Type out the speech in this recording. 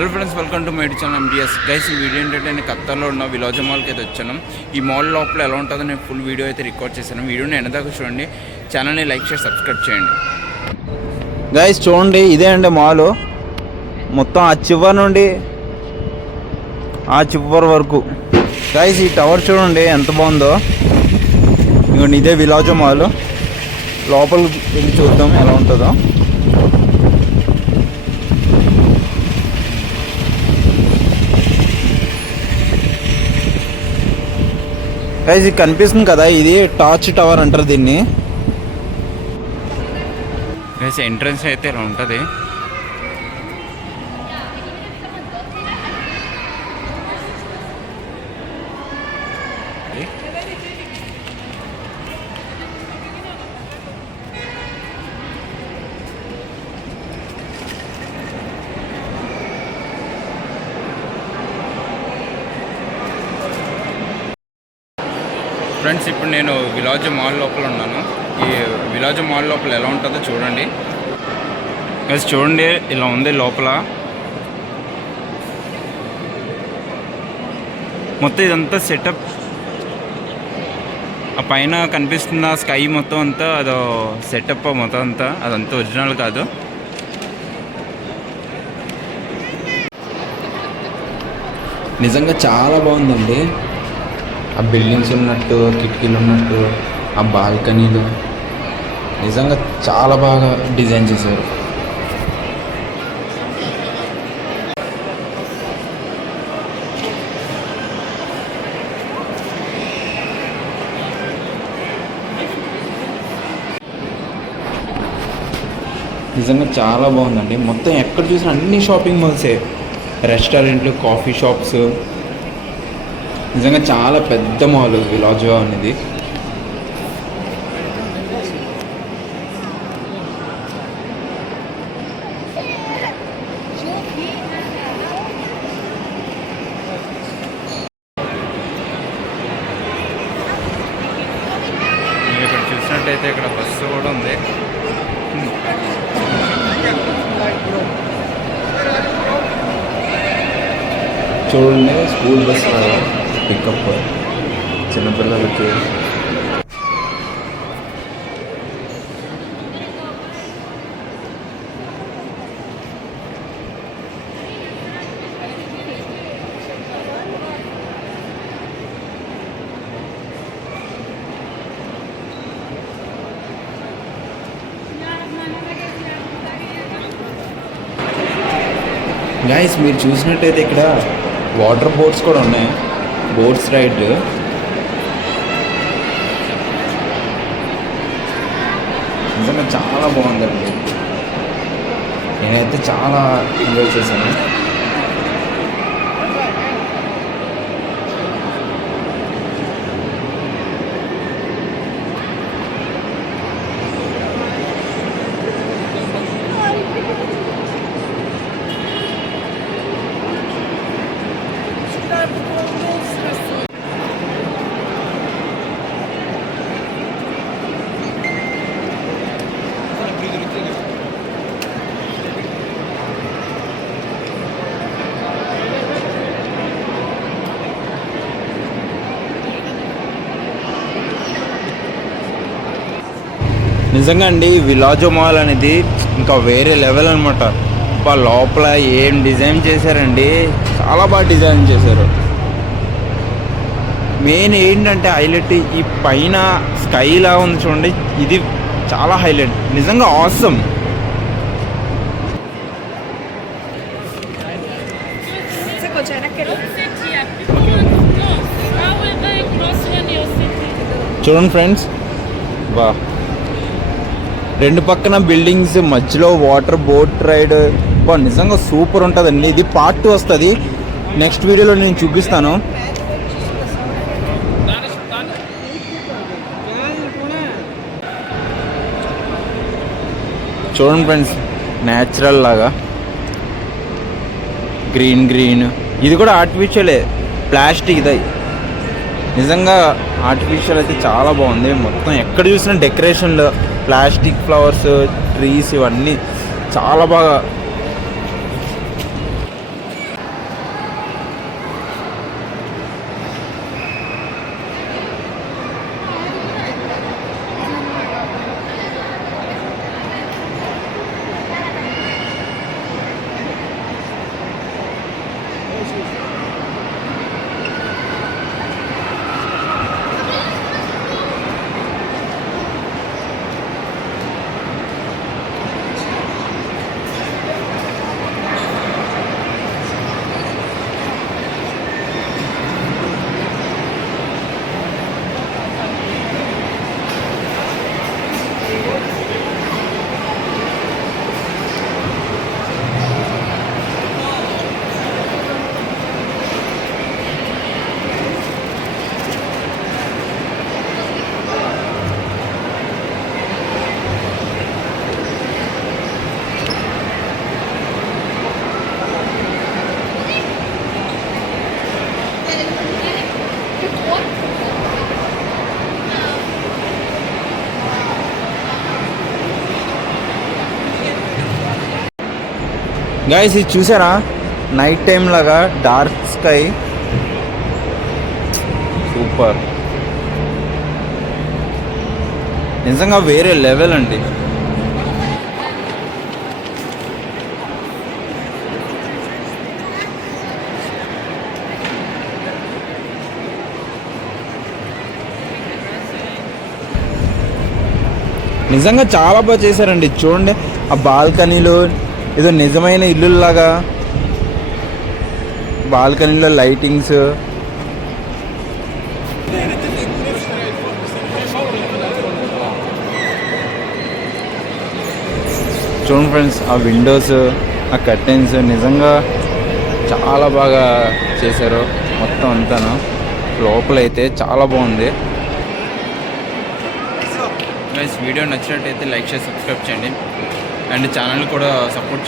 Hello friends, welcome to my channel MBS guys. ఈ video ఏంటంటే నేను ఖత్తర్లో ఉన్న విలాజ్ మాల్కి అయితే వచ్చాను. ఈ మాల్ లోపల ఎలా ఉంటుందో నేను ఫుల్ వీడియో అయితే రికార్డ్ చేశాను. వీడియోని ఎంతదాకా చూడండి, ఛానల్ని లైక్ చేసి సబ్స్క్రైబ్ చేయండి. గైస్ చూడండి, ఇదే అండి మాల్. మొత్తం ఆ చివరి నుండి ఆ చివరి వరకు. గైస్ ఈ టవర్ చూడండి ఎంత బాగుందో. ఇదిగోండి ఇదే విలాజ్ మాల్. లోపలికి వెళ్ళి చూద్దాం ఎలా ఉంటుందో. గైస్ ఇది కనిపిస్తుంది కదా, ఇది టార్చ్ టవర్ అంటారు దీన్ని. గైస్ ఎంట్రన్స్ అయితే ఇలా ఉంటుంది. ఫ్రెండ్స్, ఇప్పుడు నేను విలాజ్ మాల్ లోపల ఉన్నాను. ఈ విలాజ్ మాల్ లోపల ఎలా ఉంటుందో చూడండి. గైస్ చూడండి, ఇలా ఉంది లోపల. మొత్తం ఇదంతా సెటప్. ఆ పైన కనిపిస్తున్న స్కై మొత్తం అంతా అదో సెటప్. మొత్తం అంతా అదంతా ఒరిజినల్ కాదు. నిజంగా చాలా బాగుందండి. ఆ బిల్డింగ్స్ ఉన్నట్టు, కిటికీలు ఉన్నట్టు, ఆ బాల్కనీలు నిజంగా చాలా బాగా డిజైన్ చేశారు. నిజంగా చాలా బాగుందండి. మొత్తం ఎక్కడ చూసినా అన్ని షాపింగ్ మాల్సే, రెస్టారెంట్లు, కాఫీ షాప్స్. నిజంగా చాలా పెద్ద మాల్ విలాజ్ అనేది. ఇక్కడ చూసినట్టయితే ఇక్కడ బస్సు కూడా ఉంది. చూడండి, స్కూల్ బస్ పికప్ చిన్నపిల్లలకి. గైస్ మీరు చూసినట్టయితే ఇక్కడ వాటర్ బోట్స్ కూడా ఉన్నాయి. బోట్స్ రైడ్ నిజంగా చాలా బాగుందండి. నేనైతే చాలా ఎంజాయ్ చేశాను. నిజంగా అండి, విలాజ్ మాల్ అనేది ఇంకా వేరే లెవెల్ అనమాట. లోపల ఏం డిజైన్ చేశారండి, చాలా బాగా డిజైన్ చేశారు. మెయిన్ ఏంటంటే హైలైట్ ఈ పైన స్కైలా ఉంది చూడండి, ఇది చాలా హైలైట్. నిజంగా ఆసమ్. చూడండి ఫ్రెండ్స్, వా రెండు పక్కన బిల్డింగ్స్, మధ్యలో వాటర్ బోట్ రైడ్. నిజంగా సూపర్ ఉంటుందండి. ఇది పార్ట్ 2 వస్తుంది. నెక్స్ట్ వీడియోలో నేను చూపిస్తాను. చూడండి ఫ్రెండ్స్, న్యాచురల్ లాగా గ్రీన్ గ్రీన్. ఇది కూడా ఆర్టిఫిషియలే, ప్లాస్టిక్ ఇది. నిజంగా ఆర్టిఫిషియల్ అయితే చాలా బాగుంది. మొత్తం ఎక్కడ చూసినా డెకరేషన్లు, ప్లాస్టిక్ ఫ్లవర్స్, ట్రీస్, ఇవన్నీ చాలా బాగా గైస్ ఇది చూసారా, నైట్ టైం లాగా డార్క్ స్కై, సూపర్, నిజంగా వేరే లెవెల్ అండి. నిజంగా చాలా బాగా చేశారండి. చూడండి ఆ బాల్కనీలో ఏదో నిజమైన ఇల్లులాగా, బాల్కనీలో లైటింగ్స్, చూడండి ఫ్రెండ్స్ ఆ విండోస్, ఆ కర్టెన్స్ నిజంగా చాలా బాగా చేశారు మొత్తం అంతాను. లోపలైతే చాలా బాగుంది. గైస్ వీడియో నచ్చినట్టయితే లైక్ చేసి సబ్స్క్రైబ్ చేయండి అండ్ ఛానల్ కూడా సపోర్ట్